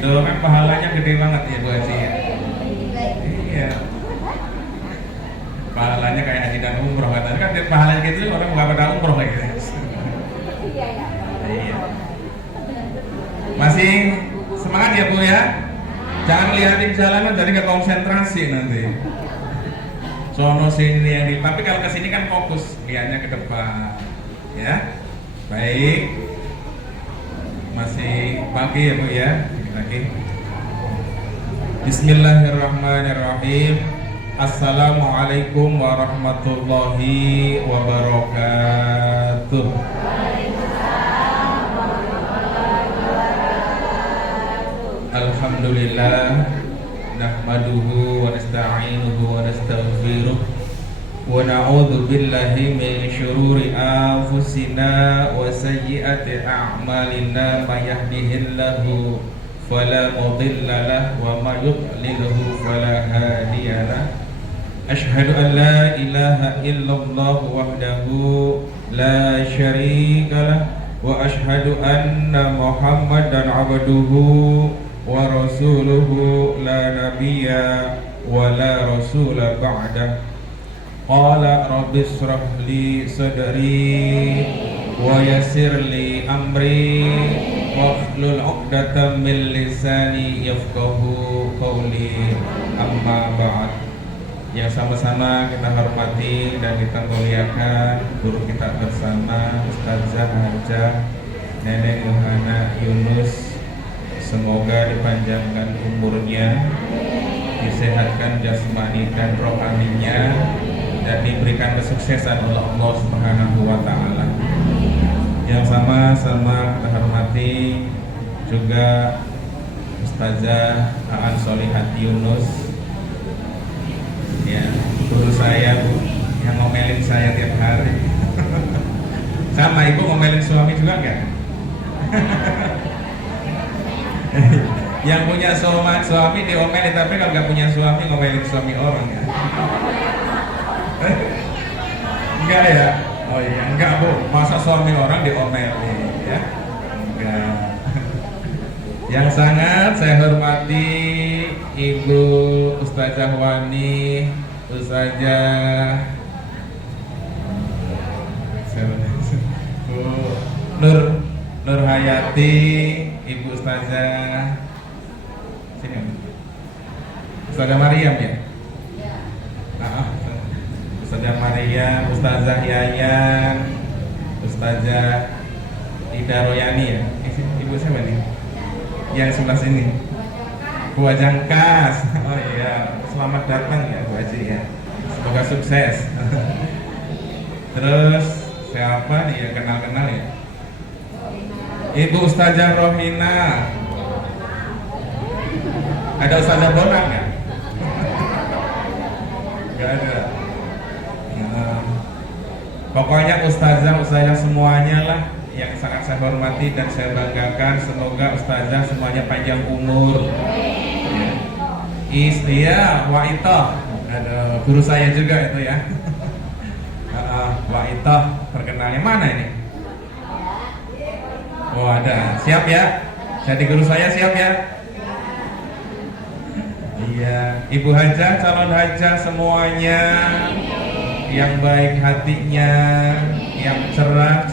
Indo kan pahalanya gede banget ya Bu Haji ya. Iya. Pahalanya kayak haji dan umroh katanya kan pahalanya gitu orang nggak pada umroh kayak gitu. Iya. Masih semangat ya Bu ya. Jangan lihatin jalanan jadi nggak konsentrasi nanti. Sono sini yang di, tapi kalau kesini kan fokus lihatnya ke depan, ya. Baik. Masih pagi ya Bu ya. Lagi. Bismillahirrahmanirrahim. Assalamualaikum warahmatullahi wabarakatuh. Alhamdulillah, nahmaduhu wa nasta'inuhu wa nastaghfiruh wa na'udzu billahi min syururi anfusina wa sayyiati a'malina may yahdihillahu fala mudilla lahu wa may yudlilhu fala hadiyalah. Asyhadu an la ilaha illallah wahdahu la syarikalah wa asyhadu anna Muhammadan abduhu wa rasuluhu la nabiyya wa la rasula ba'dah. Qala rabbi shrah li sadri wa yassir li amri wahlul 'uqdatam min lisani yafqahu qawli. Amma ba'd. Yang sama-sama kita hormati dan kita muliakan guru kita bersama Ustazah Hajah Nenek Yohana Yunus. Semoga dipanjangkan umurnya, disehatkan jasmani dan rohaninya, dan diberikan kesuksesan oleh Allah Subhanahu wa Ta'ala. Yang sama-sama kita hormati juga Ustazah Aan Solihat Yunus, ya, guru saya Bu, yang ngomelin saya tiap hari. Sama Ibu ngomelin suami juga enggak? Yang punya suami diomelin, tapi kalau nggak punya suami ngomelin suami orang ya? Enggak ya? Oh iya, enggak Bu, masa suami orang diomelin ya? Enggak. Yang sangat saya hormati Ibu Ustazah Wani, Ustazah Nur Hayati, Ibu Ustazah sini, Ustazah Maryam ya? Ustazah Maryam, Ustazah Yayan, Ustazah Ida Royani ya? Ibu siapa nih? Yang sebelah sini, Bu Ajangkas. Oh iya, selamat datang ya Bu Haji ya. Semoga sukses. Terus siapa nih ya, kenal-kenal ya? Ibu Ustazah Rohina. Ada Ustazah Bonang nggak? Nggak ada. Nah, pokoknya ustazah semuanya lah yang sangat saya hormati dan saya banggakan. Semoga ustazah semuanya panjang umur. Ya. Wa'itoh. Ada guru saya juga itu ya. Wa'itoh, perkenalnya mana ini? Oh ada, siap ya? Jadi guru saya siap ya? Iya, Ibu Hajah, calon Hajah semuanya yang baik hatinya, yang cerah,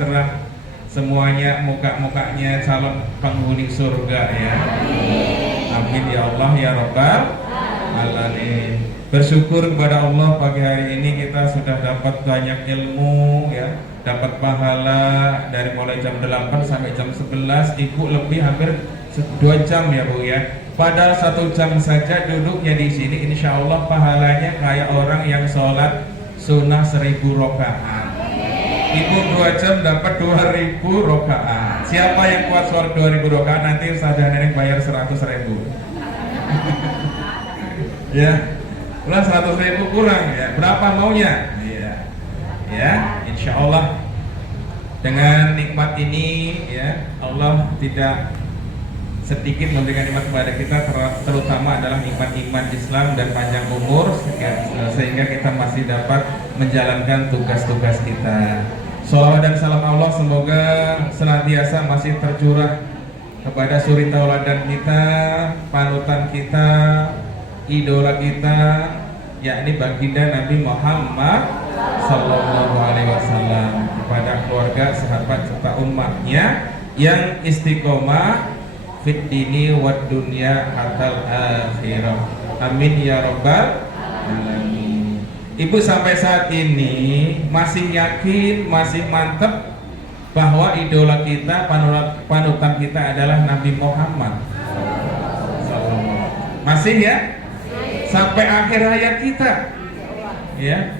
semuanya muka-mukanya calon penghuni surga ya. Amin ya Allah ya Rabbal Alamin. Bersyukur kepada Allah pagi hari ini kita sudah dapat banyak ilmu ya, dapat pahala dari mulai jam 8 sampai jam 11. Ibu lebih hampir 2 jam ya Bu ya. Padahal 1 jam saja duduknya di sini, insya Allah pahalanya kayak orang yang sholat sunnah 1000 rakaat. Ibu 2 jam dapat 2000 rakaat. Siapa yang kuat sholat 2000 rakaat nanti Ustazah Nenek bayar 100.000. Ya. Ulah 100.000 kurang ya. Berapa maunya? Iya. Ya, insya Allah dengan nikmat ini ya, Allah tidak sedikit memberikan nikmat kepada kita, terutama adalah nikmat iman Islam dan panjang umur ya, sehingga kita masih dapat menjalankan tugas-tugas kita. Shalawat dan salam Allah semoga senantiasa masih tercurah kepada suri tauladan kita, panutan kita, idola kita, yakni baginda Nabi Muhammad Sallallahu Alaihi Wasallam, kepada keluarga, sahabat serta umatnya yang istiqomah fit dini wad dunya hatal akhirah. Amin ya rabbal alamin. Ibu sampai saat ini masih yakin, masih mantap bahwa idola kita, panutan kita adalah Nabi Muhammad. Masih ya? Sampai akhir hayat kita. Ya.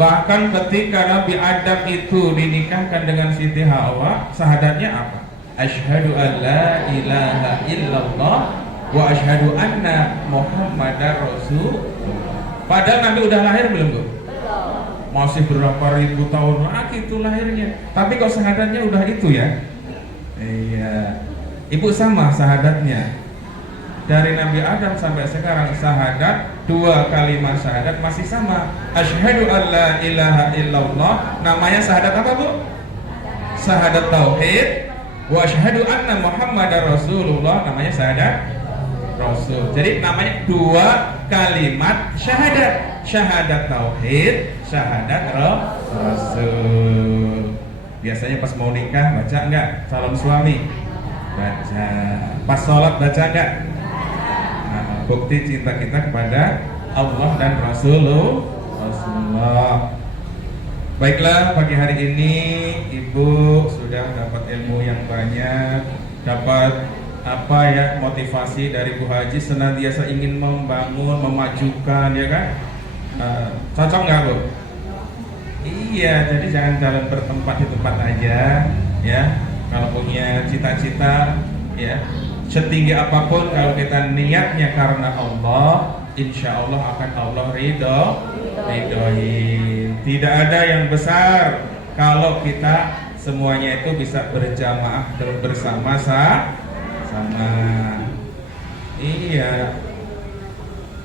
Bahkan ketika Nabi Adam itu dinikahkan dengan Siti Hawa, syahadatnya apa? Asyhadu an la ilaha illallah wa asyhadu anna Muhammadar Rasul. Padahal Nabi udah lahir belum, Bu? Masih berapa ribu tahun lagi itu lahirnya. Tapi kok syahadatnya udah itu ya? Iya. Ibu sama syahadatnya. Dari Nabi Adam sampai sekarang syahadat, 2 kalimat syahadat masih sama. Asyhadu an la ilaha illallah. Namanya syahadat apa, Bu? Syahadat tauhid. Wa asyhadu anna Muhammadar Rasulullah. Namanya syahadat Rasul. Jadi namanya 2 kalimat syahadat. Syahadat tauhid, syahadat Rasul. Biasanya pas mau nikah baca enggak? Calon suami baca. Pas sholat baca enggak? Nah, bukti cinta kita kepada Allah dan Rasulullah. Baiklah, pagi hari ini Ibu sudah dapat ilmu yang banyak, dapat motivasi dari Bu Haji, senantiasa ingin membangun, memajukan, ya kan? Cocok nggak, Bu? Iya, jadi jangan jalan bertempat di tempat aja, ya. Kalau punya cita-cita, ya, setinggi apapun, kalau kita niatnya karena Allah, insya Allah akan Allah ridhoin. Tidak ada yang besar kalau kita semuanya itu bisa berjamaah dan bersama-sama. Iya.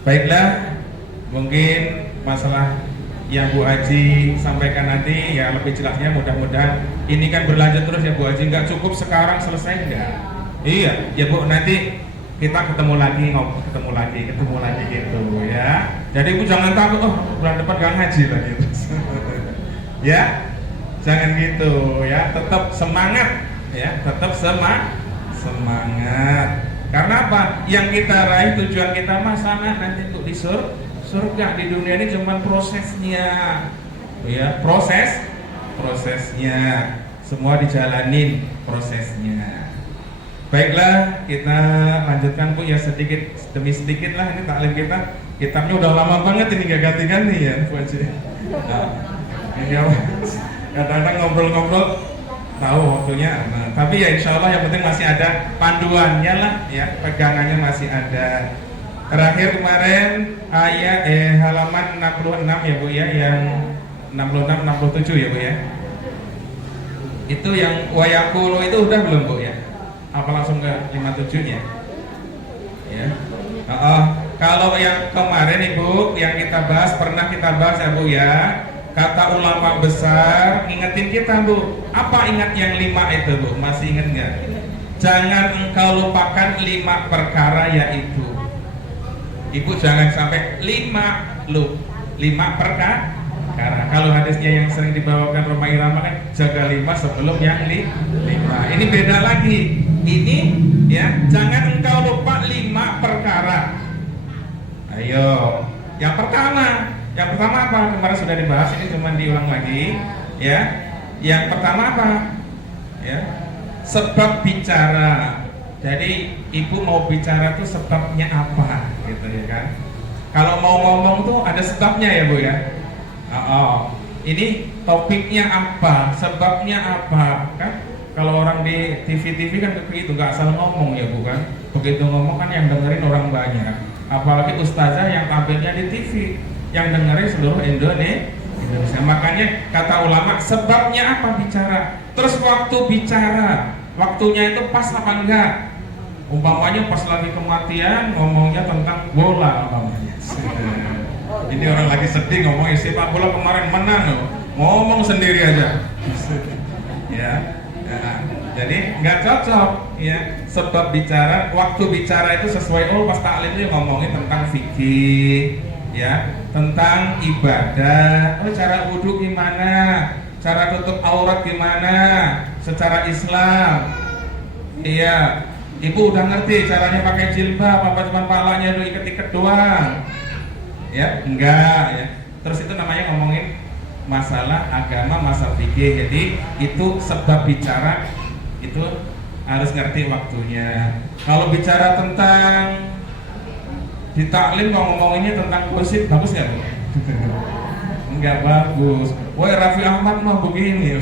Baiklah, mungkin masalah yang Bu Haji sampaikan nanti ya lebih jelasnya, mudah-mudahan ini kan berlanjut terus ya Bu Haji, nggak cukup sekarang selesai enggak. Iya, ya Bu, nanti kita ketemu lagi gitu ya. Jadi Bu jangan takut, oh bulan depan gak ngaji lagi. Ya, jangan gitu ya, tetap semangat ya, tetap semangat. Karena apa? Yang kita raih, tujuan kita mah sana nanti untuk di surga. Di dunia ini cuma prosesnya, ya, prosesnya, semua dijalanin prosesnya. Baiklah, kita lanjutkan Bu ya, sedikit demi sedikit lah ini taklim kita. Kitabnya udah lama banget ini gak ganti-ganti ya Bu Haji. Nah, ini kadang-kadang ngobrol-ngobrol tahu waktunya. Nah, tapi ya insya Allah yang penting masih ada panduannya lah ya, pegangannya masih ada. Terakhir kemarin ayat halaman 66 ya Bu ya, yang 66 67 ya Bu ya. Itu yang wayakulu itu udah belum Bu ya? Apa langsung ke 57-nya? Ya. Kalau yang kemarin Ibu yang kita bahas, pernah kita bahas ya Bu ya, kata ulama besar ngingetin kita Bu. Apa ingat yang 5 itu Bu? Masih ingat nggak? Jangan engkau lupakan 5 perkara yaitu. Ibu jangan sampai 5 perkara. Kalau hadisnya yang sering dibawakan Roma Irama kan jaga 5 sebelum yang 5. Ini beda lagi. Ini ya, jangan engkau lupa 5 perkara. Ayo. Yang pertama apa? Kemarin sudah dibahas, ini cuma diulang lagi ya. Yang pertama apa? Ya. Sebab bicara. Jadi Ibu mau bicara tuh sebabnya apa gitu ya kan. Kalau mau ngomong tuh ada sebabnya ya Bu ya. Ini topiknya apa, sebabnya apa kan? Kalau orang di TV kan begitu, nggak asal ngomong ya Bu kan. Begitu ngomong kan yang dengerin orang banyak. Apalagi ustazah yang tampilnya di TV, yang dengerin seluruh Indonesia. Makanya kata ulama, sebabnya apa bicara. Terus waktu bicara, waktunya itu pas apa enggak? Umpamanya pas lagi kematian ngomongnya tentang bola umpamanya. Ini orang lagi sedih ngomong sepak bola kemarin menang loh. Ngomong sendiri aja. Ya. Jadi nggak cocok ya. Sebab bicara, waktu bicara itu sesuai. Oh, pas taklim itu ngomongin tentang fikih ya, tentang ibadah. Oh, cara wudhu gimana, cara tutup aurat gimana secara Islam. Iya, ibu udah ngerti caranya pakai jilbab, apa cuma palanya itu iket-iket doang? Ya, enggak ya. Terus itu namanya ngomongin masalah agama, masalah fikih. Jadi itu sebab bicara itu harus ngerti waktunya. Kalau bicara tentang di taklim, kalau ngomonginnya tentang masjid, bagus nggak Bu? Enggak bagus. Woi, Raffi Ahmad mah begini.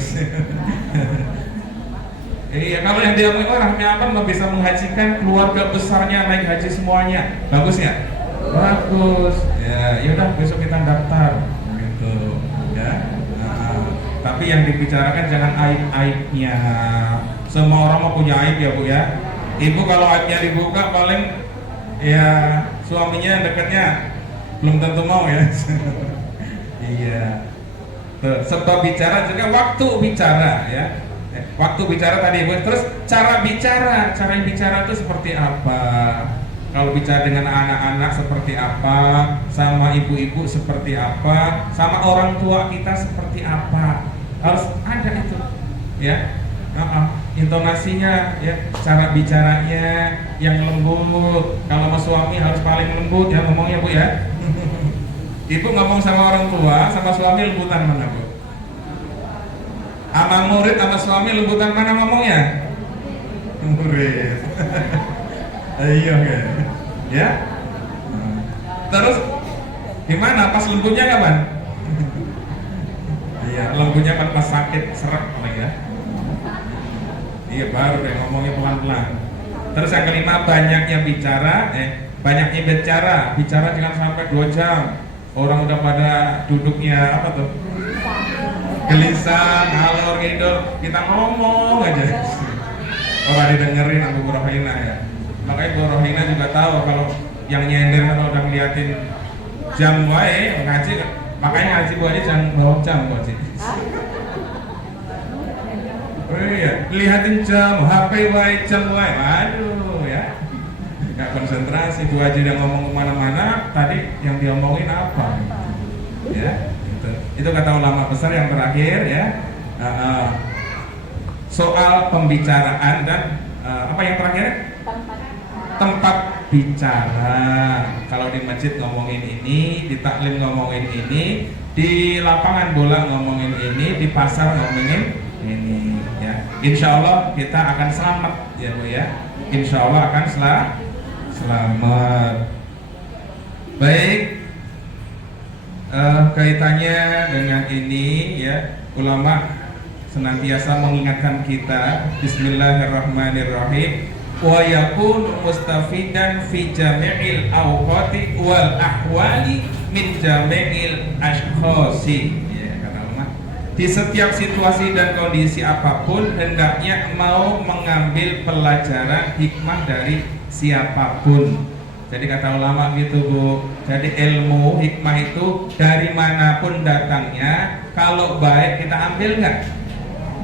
Iya, kalau yang diomongin orang Raffi Ahmad mah bisa menghajikan keluarga besarnya naik haji semuanya. Bagus nggak? Bagus. Ya, yaudah besok kita daftar. Gitu. Ya. Nah, tapi yang dibicarakan jangan aib-aibnya. Semua orang mau punya aib ya Bu ya. Ibu kalau aibnya dibuka paling ya suaminya dekatnya belum tentu mau ya. Iya. Tuh, sebab bicara juga waktu bicara ya. Waktu bicara tadi Bu. Terus cara bicara itu seperti apa? Kalau bicara dengan anak-anak seperti apa, sama ibu-ibu seperti apa, sama orang tua kita seperti apa, harus ada itu, ya. Intonasinya, ya, cara bicaranya yang lembut. Kalau sama suami harus paling lembut ya ngomongnya Bu ya. Ibu ngomong sama orang tua, sama suami lembutan mana Bu? Sama murid sama suami lembutan mana ngomongnya? Murid. Iya ya. Terus gimana pas lembutnya kapan? Iya, lembutnya kan pas sakit serak ya. Iya, baru deh ngomongnya pelan-pelan. Terus yang kelima, banyaknya bicara. Bicara jangan sampai 2 jam. Orang udah pada duduknya apa tuh? Gelisah, ngalor ngidul, kita ngomong aja. Oh, didengerin sama Bu Rohina ya. Makanya Bu Rohina juga tahu kalau yang nyender kalau udah ngeliatin jam wae ngaji, makanya ngaji Bu aja jangan bawa jam Bu aja. Oh iya, lihatin jam, HP wae, jam wae, aduh ya, nggak konsentrasi. Bu aja yang ngomong kemana-mana, tadi yang diomongin apa? Ya, itu kata ulama besar yang terakhir ya. Soal pembicaraan dan apa yang terakhir? Tempat bicara. Kalau di masjid ngomongin ini, di taklim ngomongin ini, di lapangan bola ngomongin ini, di pasar ngomongin ini ya. Insya Allah kita akan selamat ya Bu ya. Insya Allah akan selamat. Baik, kaitannya dengan ini ya, ulama senantiasa mengingatkan kita. Bismillahirrahmanirrahim. Wa yakunu mustafidan fi jami'il awqati wal ahwali min jami'il ashkhasi. Ya, kata ulama, di setiap situasi dan kondisi apapun hendaknya mau mengambil pelajaran hikmah dari siapapun. Jadi kata ulama gitu Bu. Jadi ilmu hikmah itu dari manapun datangnya, kalau baik kita ambil nggak?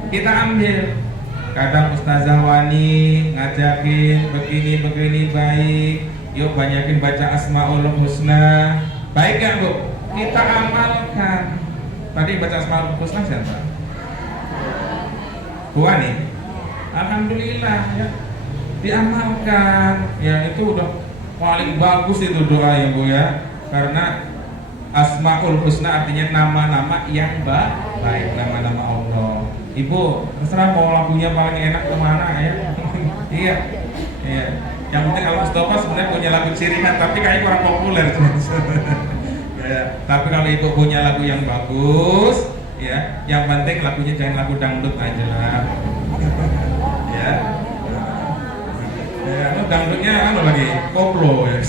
Kita ambil. Kadang Ustazah Wani ngajakin begini baik, yuk banyakin baca Asmaul Husna, baik gak Bu? Kita amalkan. Tadi baca Asmaul Husna siapa? Bu Wani. Alhamdulillah ya, diamalkan. Ya itu udah paling bagus itu doa ya Bu ya. Karena Asmaul Husna artinya nama-nama yang baik, nama-nama Allah. Ibu, terserah mau lagunya paling enak kemana ya. Iya. Yang penting kalau Mustafa sebenarnya punya lagu cirihan, tapi kayaknya kurang populer. Ya, tapi kalau ibu punya lagu yang bagus, ya, yang penting lagunya jangan lagu dangdut aja lah. Ya. Ya, dangdutnya anu lagi koplo ya.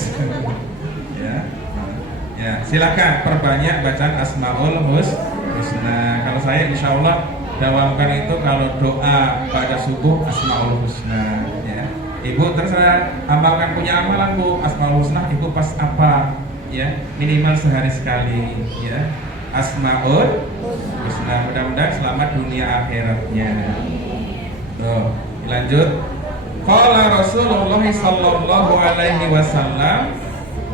Ya, silakan perbanyak bacaan Asmaul Husna. Kalau saya insya Allah dawamkan itu kalau doa pada subuh Asmaul Husna ya. Ibu terserah amalkan, punya amalan Bu Asmaul Husna ibu pas apa ya, minimal sehari sekali ya. Asmaul Husna, mudah-mudahan selamat dunia akhiratnya. Tuh. Lanjut. Qala Rasulullah sallallahu alaihi wasallam,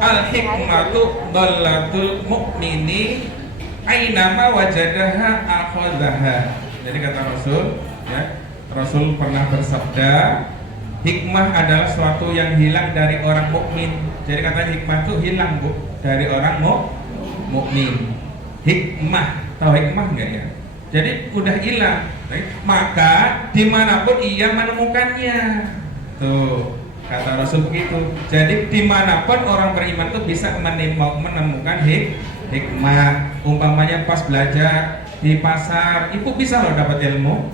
al hikmatu dhallatul mu'mini ainama wajadaha akhadhaha. Jadi kata Rasul, ya, Rasul pernah bersabda, hikmah adalah suatu yang hilang dari orang mukmin. Jadi kata hikmah itu hilang, Bu, dari orang mukmin. Hikmah, tahu hikmah enggak ya? Jadi udah hilang, maka dimanapun ia menemukannya. Tuh, kata Rasul begitu. Jadi dimanapun orang beriman itu bisa menemukan hikmah. Umpamanya pas belajar di pasar, ibu bisa loh dapat ilmu.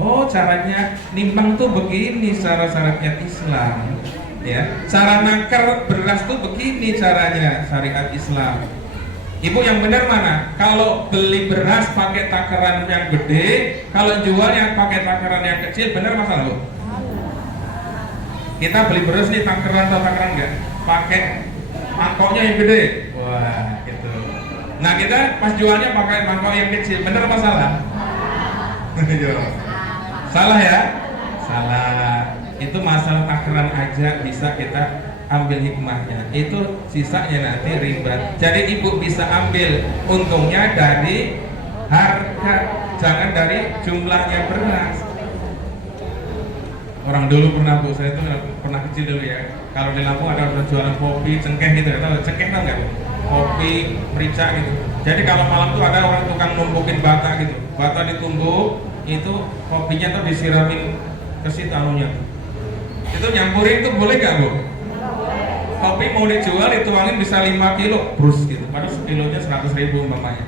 Oh, caranya nimbang tuh begini syarat-syaratnya Islam, ya. Cara nakar beras tuh begini caranya syariat Islam. Ibu yang benar mana? Kalau beli beras pakai takaran yang gede, kalau jual yang pakai takaran yang kecil, benar masalah, Bu? Kita beli beras nih takaran atau takaran enggak? Pakai mangkoknya yang gede. Wah, gitu. Nah, kita pas jualnya pakai mangkok yang kecil, benar masalah? Salah ya? Salah. Itu masalah takaran aja bisa kita ambil hikmahnya. Itu sisanya nanti riba. Jadi ibu bisa ambil untungnya dari harga, jangan dari jumlahnya beras. Orang dulu pernah, Bu, saya itu pernah kecil dulu ya. Kalau di Lampung ada jualan kopi, cengkeh gitu, tahu cengkeh tahu nggak? Kopi, merica gitu. Jadi kalau malam tuh ada orang tukang numpukin bata gitu. Bata ditumbuk, itu kopinya tuh disiramin ke situ anunya. Itu nyampurin itu boleh nggak, Bu? Kopi mau dijual dituangin bisa 5 kilo, brus gitu. Padahal sekilonya 100.000 umpamanya.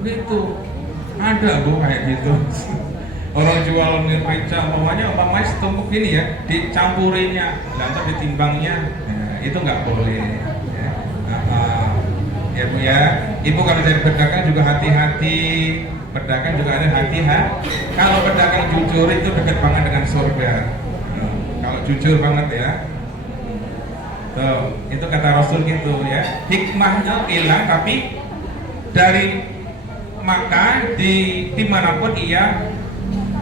Gitu. Ada, Bu, kayak gitu. Orang jual merica umpamanya setumpuk gini ya, dicampurinnya, lantas ditimbangnya. Nah, itu nggak boleh. Ya. Ya, Bu ya. Ibu kalau jadi pedagang juga hati-hati. Pedagang juga ada hati-hati. Kalau pedagang jujur itu dekat banget dengan surga. Kalau jujur banget ya. Tuh, itu kata Rasul gitu ya. Hikmahnya hilang, tapi dari maka dimanapun ia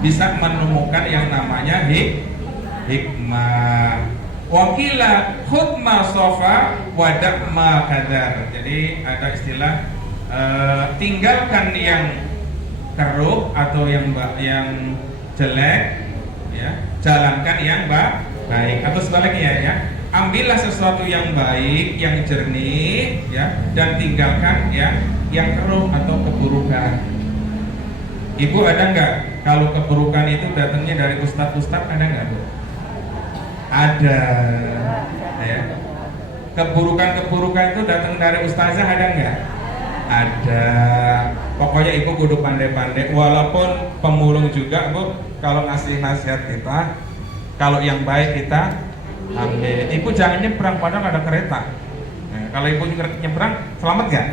bisa menemukan yang namanya hikmah. Wakila khutma sofa wadak ma kadar. Jadi ada istilah tinggalkan yang keruh atau yang jelek, ya, jalankan yang baik, atau sebaliknya ya, ambillah sesuatu yang baik, yang jernih, ya, dan tinggalkan ya yang keruh atau keburukan. Ibu ada nggak kalau keburukan itu datangnya dari ustadz ada nggak, Bu? Ada, ya. Keburukan itu datang dari ustazah ada nggak? Ada. Pokoknya ibu kudu pandai-pandai, walaupun pemulung juga, Bu, kalau ngasih nasihat kita, kalau yang baik kita ambil. Ibu jangan nyebrang padahal ada kereta. Nah, kalau ibu nyebrang, selamat gak?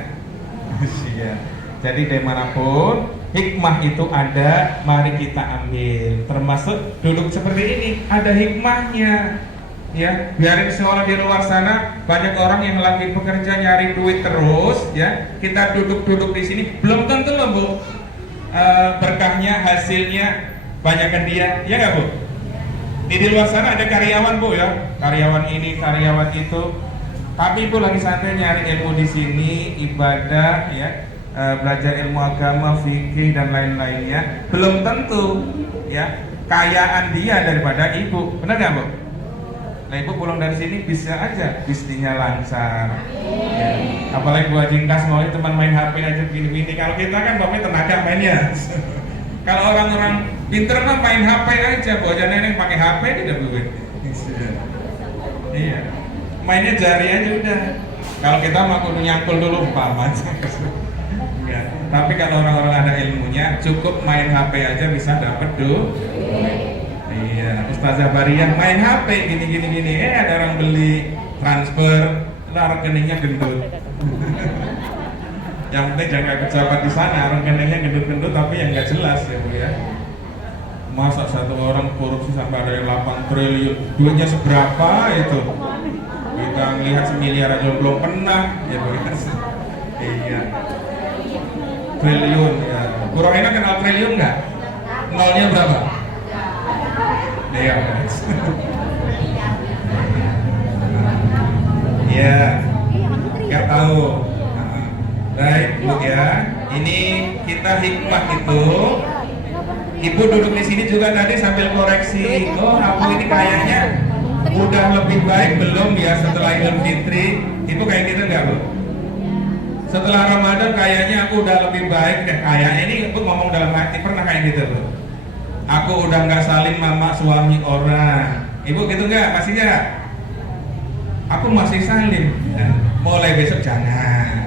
Iya. Jadi dimanapun hikmah itu ada, mari kita ambil. Termasuk duduk seperti ini, ada hikmahnya. Ya, biarin sekolah di luar sana banyak orang yang lagi bekerja nyari duit terus, ya. Kita duduk-duduk di sini belum tentu loh, Bu, berkahnya, hasilnya banyakkan dia, ya nggak, Bu? Di luar sana ada karyawan, Bu, ya, karyawan ini, karyawan itu, tapi Ibu lagi santai nyari ilmu di sini, ibadah, ya, belajar ilmu agama, fikih dan lain-lainnya, belum tentu, ya, kayaan dia daripada Ibu, benar nggak, Bu? Nah, Ibu pulang dari sini bisa aja bisnisnya lancar. Ya. Apalagi buat jingkas mau teman main HP aja gini-gini. Kalau kita kan bapaknya tenaga mainnya. Kalau orang-orang pinter mah main HP aja, bocah nenek pakai HP tidak boleh. Iya. Mainnya jari aja udah. Kalau kita mah kudu nyangkul dulu umpama. Ya. Tapi kalau orang-orang ada ilmunya, cukup main HP aja bisa dapat duit. Iya, Ustazah Bariyah main HP gini, ada orang beli transfer, lah rekeningnya gendut. Yang penting jangan pejabat di sana, rekeningnya gendut-gendut tapi yang nggak jelas ya, Bu, ya. Masa satu orang korupsi sampai ada yang 8 triliun, duitnya seberapa itu? Kita ngelihat semiliar aja belum pernah, ya, Bu. Iya. Triliun ya. Kurang enak kenal triliun nggak? Nolnya berapa? Iya. Ya, nggak tahu. Baik Bu ya, ini kita hikmah itu. Ibu duduk di sini juga tadi sambil koreksi. Oh, aku ini kayaknya udah lebih baik belum ya setelah Idul Fitri? Ibu kayak gitu nggak Bu? Setelah Ramadan kayaknya aku udah lebih baik deh. Kayaknya ini Ibu ngomong dalam hati, pernah kayak gitu Bu? Aku udah nggak salim mama suami orang. Ibu gitu nggak? Masih nggak? Aku masih salim. Mulai besok jangan.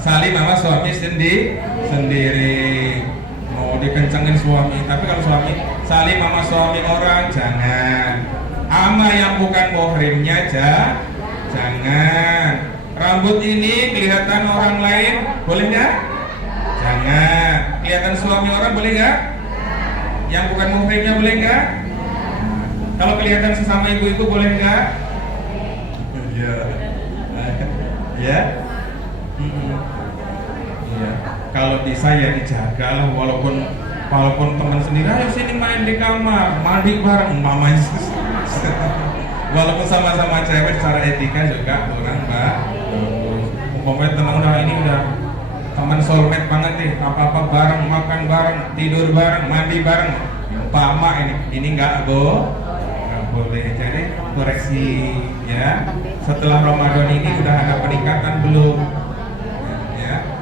Salim sama suami sendiri. Mau dikencengin suami, tapi kalau suami salim sama suami orang jangan. Ama yang bukan muhrimnya jangan. Rambut ini kelihatan orang lain boleh nggak? Jangan. Kelihatan suami orang boleh nggak? Yang bukan muhrimnya boleh nggak? Kalau kelihatan sesama ibu-ibu boleh nggak? Ya. Ya. Ya. Kalau bisa ya dijaga lah, walaupun teman sendiri, ayo sini main di kamar, mandi bareng, mamanya. Walaupun sama-sama cewek, secara etika juga kurang bagus. Umpamanya teman udah ini udah teman soulmate banget nih, apa-apa bareng, makan bareng, tidur bareng, mandi bareng. Umpama ini nggak boleh. Jadi koreksi ya. Setelah Ramadan ini udah ada peningkatan belum?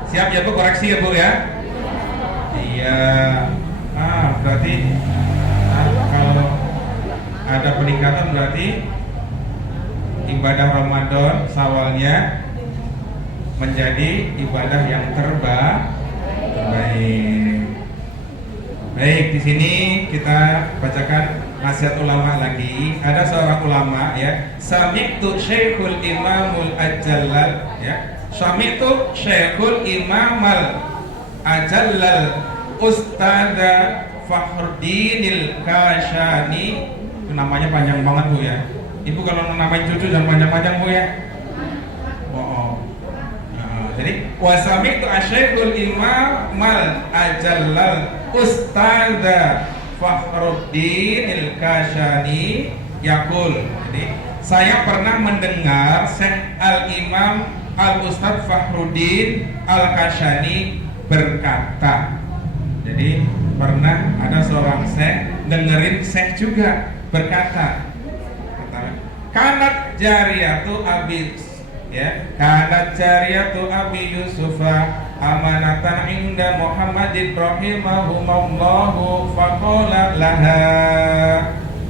Siap ya Bu, koreksi ya Bu ya. Iya. Berarti kalau ada peningkatan berarti ibadah Ramadan Syawalnya menjadi ibadah yang terbaik. Baik, di sini kita bacakan nasihat ulama lagi. Ada seorang ulama ya, Sami'tu Syekhul Imamul Ajallal ya. Sami'tu Syekhul Imamal Ajallal Ustada Fakhruddinil Kashani. Itu namanya panjang banget Bu ya. Ibu kalau namain cucu jangan panjang-panjang Bu ya. Jadi wasami'tu Syekhul Imamal Ajallal Ustada Fakhruddinil Kashani yaqul. Jadi saya pernah mendengar Syekh Al-Imam Al-Ustadz Fakhruddin Al-Kashani berkata. Jadi pernah ada seorang syekh dengerin syekh juga berkata, kanat jariyatu abi ya, kanat jariyatu abi Yusufa amanatan inda Muhammadin rahimahumullahu faqala laha.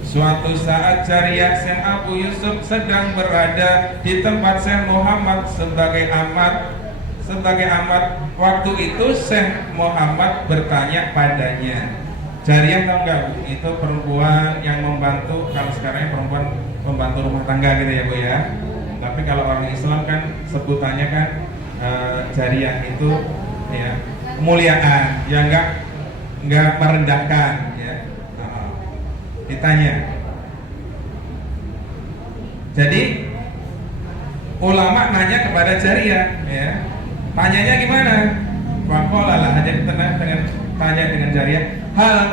Suatu saat jariyah Syekh Abu Yusuf sedang berada di tempat Syekh Muhammad sebagai amat. Waktu itu Syekh Muhammad bertanya padanya. Jariyah tahu nggak? Itu perempuan yang membantu, kalau sekarang perempuan pembantu rumah tangga gitu ya Bu ya. Tapi kalau orang Islam kan sebutannya kan jariyah itu ya kemuliaan, ya nggak merendahkan ya. Ditanya. Jadi ulama nanya kepada jariyah ya. Tanyanya gimana? Faqala lah, jadi tanya dengan jariyah, hal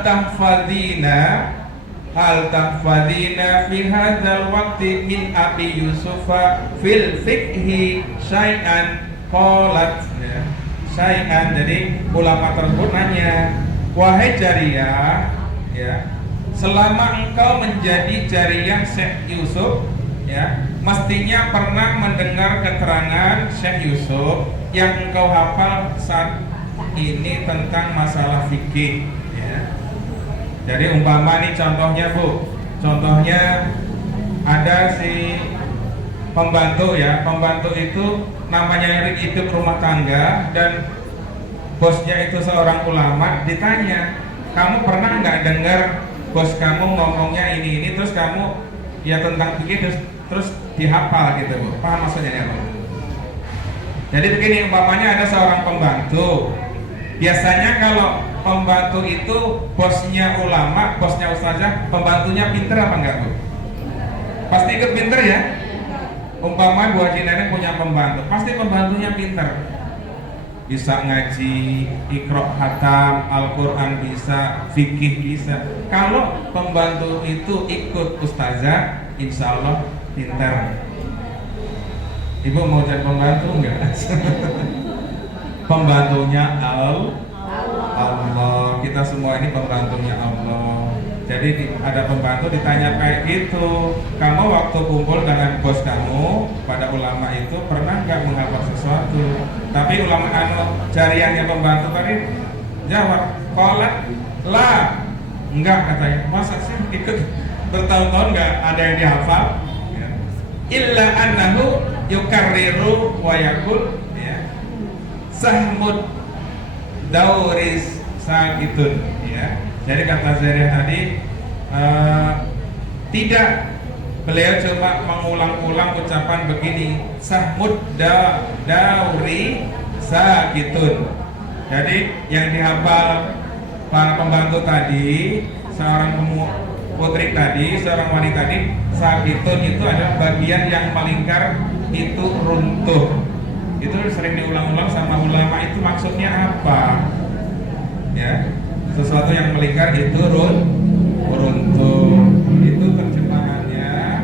tahfadina fi hadzal waqti min abi Yusufa fil fiqhi syai'an qalat ya. Syai'an, jadi ulama tersebut nanya, wahai jariyah ya, selama engkau menjadi jariyah Syekh Yusuf ya, mestinya pernah mendengar keterangan Syekh Yusuf yang engkau hafal saat ini tentang masalah fikih ya. Jadi umpama nih contohnya Bu, contohnya ada si pembantu ya, pembantu itu namanya hidup rumah tangga dan bosnya itu seorang ulama. Ditanya, kamu pernah nggak dengar bos kamu ngomongnya ini terus kamu ya tentang fikih terus dihafal gitu Bu? Paham maksudnya ya Bu? Jadi begini, umpamanya ada seorang pembantu. Biasanya kalau pembantu itu bosnya ulama, bosnya ustazah, pembantunya pinter apa enggak Bu? Pasti ikut pinter ya. Umpama Bu Haji Nenek punya pembantu, pasti pembantunya pinter. bisa ngaji, iqra hatam, Al-Quran bisa, fikih bisa. Kalau pembantu itu ikut ustazah, insya Allah pintar. Ibu mau jadi pembantu enggak? Pembantunya Allah. Kita semua ini pembantunya Allah. Jadi ada pembantu ditanya kayak gitu, kamu waktu kumpul dengan bos kamu pada ulama itu pernah nggak menghafal sesuatu? Tapi ulama jariahnya pembantu tadi jawab, kolak lah, enggak katanya. Masa sih ikut bertahun-tahun nggak ada yang dihafal? Ya. Illa annahu yukarriru wa yakul, ya. Sahmud dauris sakitun, ya. Jadi kata Zariah tadi tidak, beliau cuma mengulang-ulang ucapan begini, sahmud dauri sakitun. Jadi yang dihafal para pembantu tadi, seorang putri tadi, seorang wanita tadi, sakitun itu adalah bagian yang melingkar itu runtuh. Itu sering diulang-ulang sama ulama, itu maksudnya apa? Ya, sesuatu yang melingkar itu runtuh. Itu terjemahannya,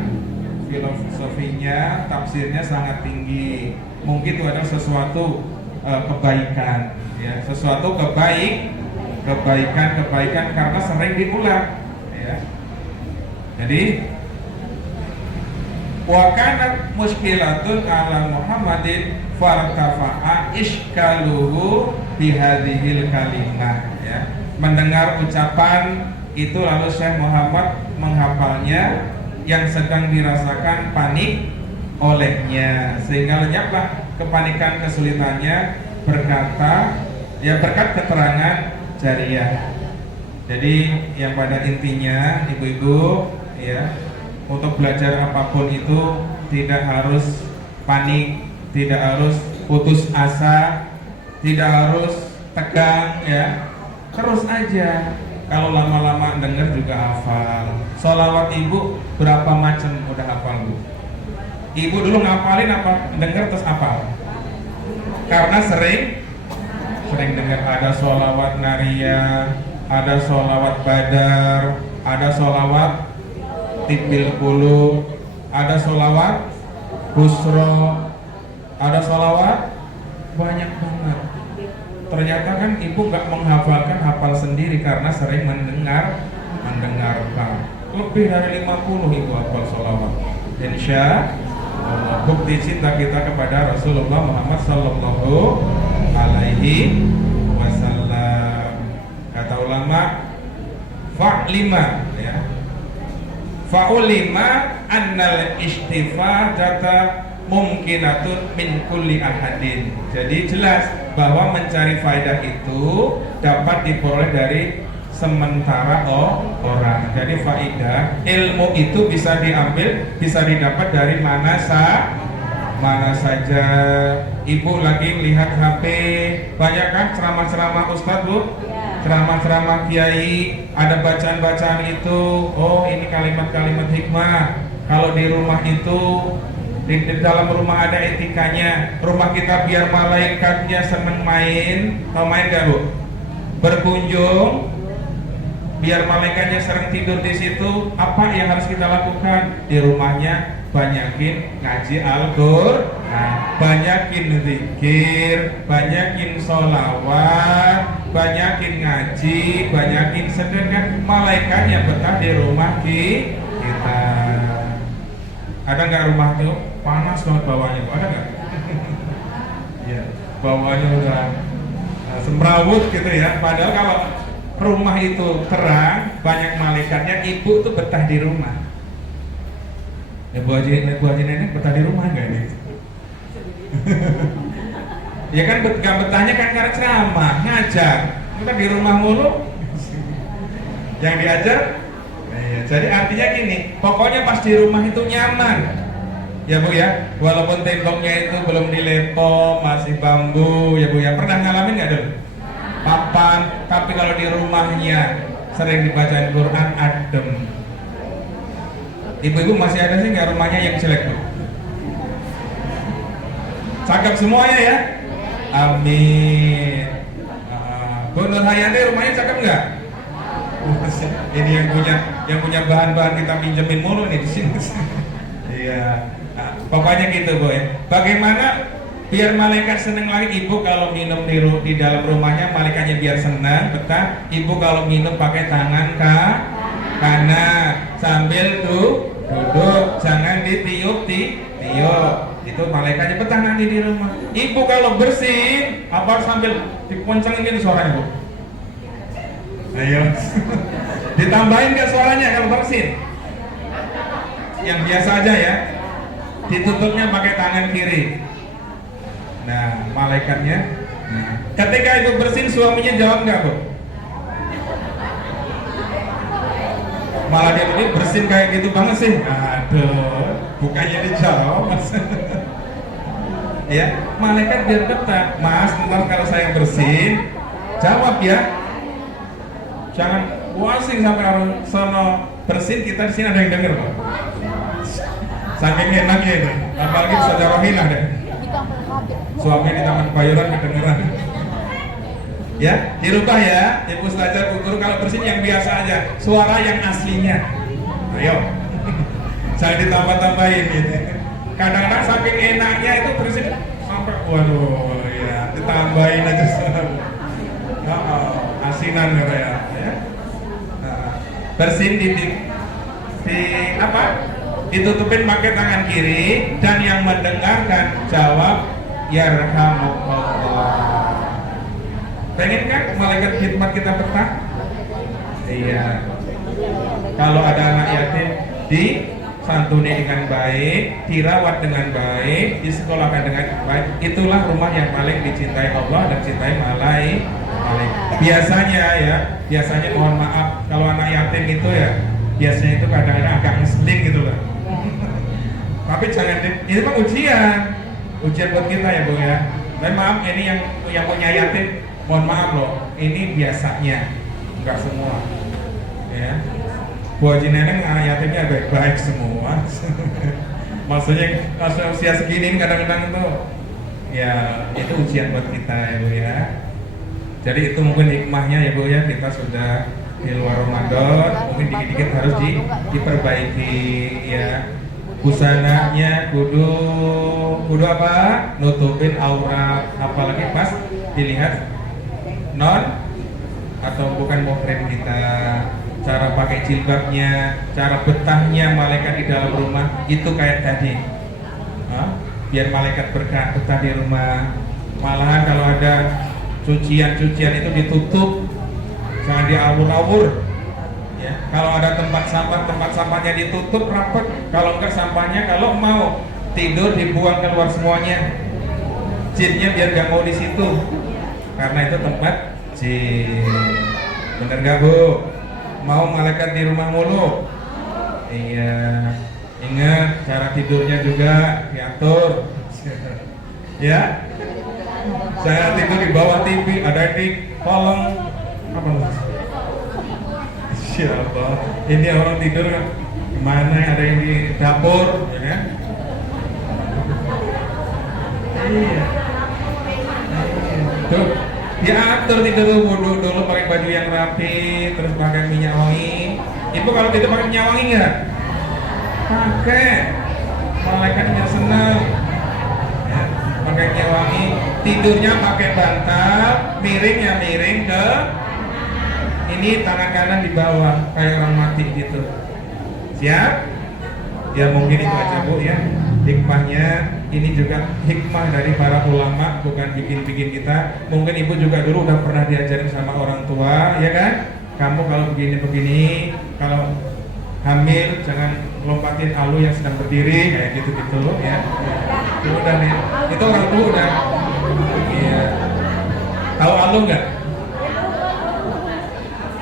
filosofinya, tafsirnya sangat tinggi. Mungkin itu adalah sesuatu kebaikan, ya, sesuatu kebaikan karena sering diulang, ya. Jadi wa kanat muskilatun ala Muhammadin fartafa'a iskaluhu bihadhil kalimah, ya. Mendengar ucapan itu lalu Syekh Muhammad menghafalnya yang sedang dirasakan panik olehnya, sehingga lenyaplah kepanikan kesulitannya berkat keterangan jariah. Jadi yang pada intinya ibu-ibu, ya, untuk belajar apapun itu tidak harus panik, tidak harus putus asa, tidak harus tegang, ya. Terus aja. Kalau lama-lama denger juga hafal. Sholawat ibu berapa macam udah hafal bu? Ibu dulu ngapalin apa? Denger terus hafal? Karena sering dengar. Ada sholawat nariyah, ada sholawat badar, ada sholawat tibil qulub, ada sholawat busro, ada sholawat banyak banget. Ternyata kan ibu nggak menghafalkan, hafal sendiri karena sering mendengarkan. Lebih dari 50 ibu hafal sholawat. Insya Allah bukti cinta kita kepada Rasulullah Muhammad Sallallahu Alaihi Wasallam. Kata ulama, fa'lima, ya, fa'ulima annal istifadata mungkinatun min kulli ahadin. Jadi jelas bahwa mencari faedah itu dapat diperoleh dari sementara orang. Jadi faedah ilmu itu bisa diambil, bisa didapat dari mana saja. Ibu lagi lihat HP, banyak kan ceramah-ceramah ustadz bu? Ceramah-ceramah kiai, ada bacaan-bacaan itu. Oh ini kalimat-kalimat hikmah. Kalau di rumah itu, di dalam rumah ada etikanya. Rumah kita biar malaikatnya seneng main. Tahu main gak bu? Berkunjung, biar malaikatnya sering tidur di situ. Apa yang harus kita lakukan di rumahnya? Banyakin ngaji Al-Qur'an, banyakin zikir, banyakin sholawat, banyakin ngaji, banyakin sedekah. Malaikatnya betah di rumah kita. Ada nggak rumah itu panas banget bawahnya? Ada nggak? Ya, bawahnya udah semrawut gitu ya. Padahal kalau rumah itu terang, banyak malaikatnya, ibu tuh betah di rumah. Ibu Haji Nenek betah di rumah nggak ini? Ya kan gak betahnya kan karena ceramah, ngajar. Kita di rumah mulu. Yang diajar. Ya, jadi artinya gini, pokoknya pas di rumah itu nyaman, ya bu ya. Walaupun temboknya itu belum dilepom, masih bambu, ya bu ya. Pernah ngalamin nggak dulu? Papan, tapi kalau di rumahnya sering dibacain Quran, adem. Ibu-ibu masih ada sih nggak rumahnya yang jelek bu? Cakep semuanya ya. Amin. Bu Nur Hayati rumahnya cakep nggak? Ini yang punya bahan-bahan kita pinjemin mulu nih di sini. Iya. Nah, pokoknya gitu Bu ya. Bagaimana biar malaikat seneng lagi ibu kalau minum di dalam rumahnya, malaikatnya biar senang betah. Ibu kalau minum pakai tangan kanan sambil duduk, jangan ditiup. Itu malaikatnya betah nanti di rumah. Ibu kalau bersin apa sambil dikencengin gitu suaranya Bu? Ayo. Ditambahin nggak suaranya kalau bersin? Yang biasa aja ya. Ditutupnya pakai tangan kiri. Nah, malaikatnya. Nah, ketika ibu bersin, suaminya jawab nggak Bu? Malah dia ini bersin kayak gitu banget sih. Aduh, bukannya dijawab Mas. Ya, malaikat biar betah. Mas, ntar kalau saya bersin, jawab ya. Jangan wasing sampai orang sono bersin, kita di sini ada yang denger Pak. Saking enaknya itu, apalagi saudara Rohina deh. Suami di Taman Bayoran kedengeran. Ya, dirubah ya, Ibu Ustazah Bu Guru kalau bersin yang biasa aja, suara yang aslinya. Ayo, jangan ditambah-tambahin gitu. Kadang-kadang saking enaknya itu bersin sampai, waduh, ya ditambahin aja suara. Asinan gitu ya. Bersin di apa? Ditutupin pakai tangan kiri dan yang mendengarkan jawab yarhamukallah. Pengen kan malaikat khidmat kita betah? Iya. Kalau ada anak yatim disantuni dengan baik, dirawat dengan baik, disekolahkan dengan baik, itulah rumah yang paling dicintai Allah dan cintai malaikat. Biasanya mohon maaf kalau anak yatim itu ya biasanya itu kadang-kadang agak ngeselin gitu loh. Tapi jangan, ini mah ujian buat kita ya Bu ya. Tapi maaf, ini yang punya yatim, mohon maaf loh, ini biasanya, enggak semua. Ya, Bu Haji Neneng anak yatimnya baik-baik semua. Maksudnya usia segini kadang-kadang itu, ya itu ujian buat kita ya Bu ya. Jadi itu mungkin hikmahnya ya Bu ya, kita sudah di luar Ramadan, mungkin dikit-dikit harus diperbaiki ya. Busananya kudu apa? Nutupin aurat, apalagi pas dilihat non atau bukan muhrim kita. Cara pakai jilbabnya, cara betahnya malaikat di dalam rumah itu kayak tadi. Biar malaikat betah di rumah. Malahan kalau ada cucian-cucian itu ditutup, jangan diawur-awur. Ya, kalau ada tempat sampahnya ditutup rapat. Kalau enggak sampahnya kalau mau tidur dibuang keluar semuanya. Jinnya biar gak mau di situ. Karena itu tempat jin. Bener gak Bu? Mau malaikat di rumah mulu? Iya. Ingat cara tidurnya juga diatur. Ya. Saya tidur di bawah TV, ada di kolong apa siapa? Ini orang tidur kemana? Ada yang di dapur, ya kan? Iya. Tuh, diatur tidur dulu pakai baju yang rapi, terus pakai minyak wangi. Ibu kalau tidur pakai minyak wangi nggak? Pakai. Malaikatnya senang. Ya, pakai minyak wangi. Tidurnya pakai bantal, miring ke ini tangan kanan di bawah kayak orang mati gitu. Siap? Ya mungkin itu aja Bu ya. Hikmahnya ini juga hikmah dari para ulama, bukan bikin-bikin kita. Mungkin ibu juga dulu udah pernah diajarin sama orang tua, ya kan? Kamu kalau begini-begini, kalau hamil jangan lompatin alu yang sedang berdiri kayak gitu-gitu ya. Itu udah nih. Itu orang tua udah. Iya. Tahu alu nggak?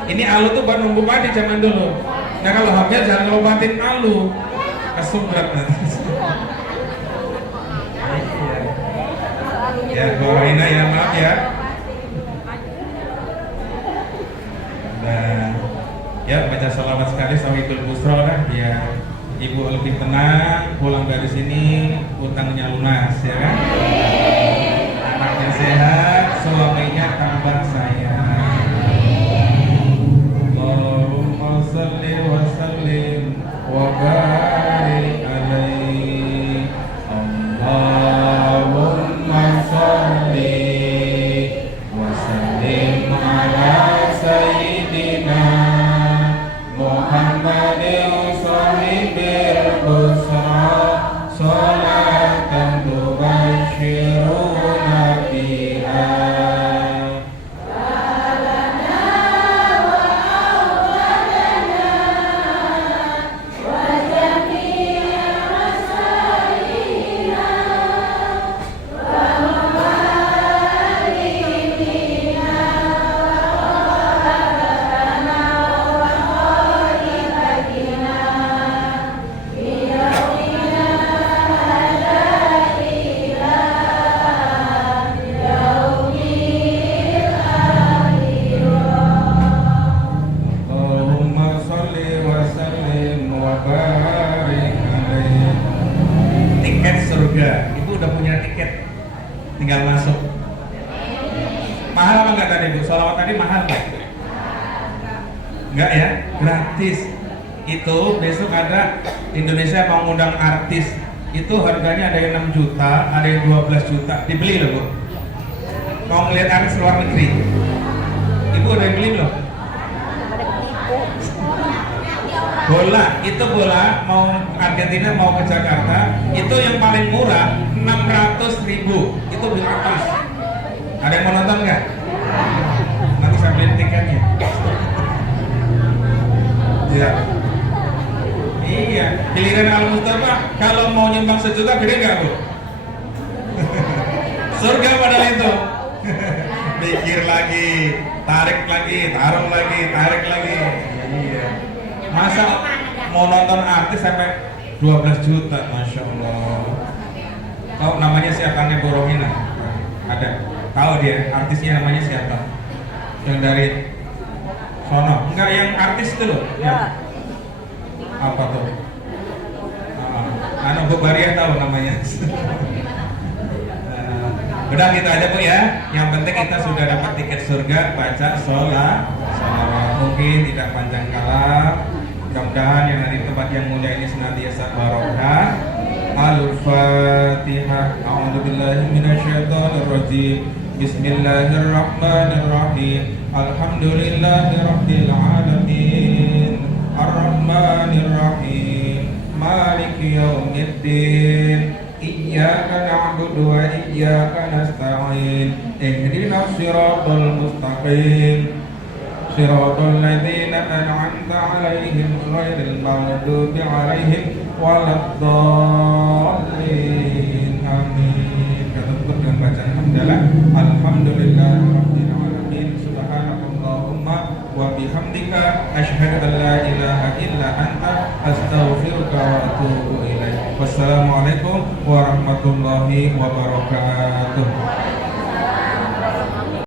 Ini alu tuh buat nunggu padi zaman dulu. Nah kalau hamil jangan lompatin alu, kesumbat nanti. Ya, Bu Raina ya maaf ya. Nah, ya baca salawat sekali sama Idul Busro dah. Ya, ibu lebih tenang pulang dari sini, utangnya lunas ya kan. anaknya sehat, suaminya tambah sayang. Allahumma salli wa sallim wa barik alaihi. Allahumma salli wa sallim ala sayyidina Muhammadin sahibil busra salatan tubashiruna biha. Udah punya tiket, tinggal masuk. Mahal apa enggak tadi Bu? Sholawat tadi mahal nggak? Enggak ya, gratis. Itu besok ada Indonesia mau ngundang artis. Itu harganya ada yang 6 juta, ada yang 12 juta. Dibeli loh Bu. Mau ngeliat artis luar negeri. Ibu udah beli loh. Bola, itu bola mau Argentina mau ke Jakarta, itu yang paling murah 600.000, itu gratis. Ada yang mau nonton nggak? Nanti saya beliin tiketnya. Ya. Iya, giliran Al Mustafa kalau mau nyumbang 1 juta gede nggak Bu? Surga padahal itu. Pikir lagi, tarik lagi, taruh lagi, tarik lagi. Iya. Masa mau nonton artis sampai 12 juta, Masya Allah. Tahu namanya siapa? Bu Rohina? Ada. Tahu dia artisnya namanya siapa? Yang dari sono? Enggak, yang artis itu loh. Ya. Apa tuh? Anu Bu Baria tahu namanya. Udah gitu aja Bu ya. Yang penting kita sudah dapat tiket surga, baca sholawat. Mungkin tidak panjang kalam. Mudah-mudahan yang dari tempat yang mulia ini senantiasa barokah. Al-Fatihah. A'udzubillahi minasyaitonirrajim. Bismillahirrahmanirrahim. Alhamdulillahirabbil alamin. Ar-Rahmanirrahim. Maliki yaumiddin. Iyyaka na'budu wa iyyaka nasta'in. Ihdinas siratal mustaqim. Siratal ladzina an'amta 'alaihim ghairil maghdubi 'alaihim waladdallin. Amin. Kita tutup dengan bacaan hamdalah. Alhamdulillahirabbil alamin. Subhanakallahumma wa bihamdika asyhadu an la ilaha illa anta astaghfiruka wa atubu ilaik. Wassalamualaikum warahmatullahi wabarakatuh.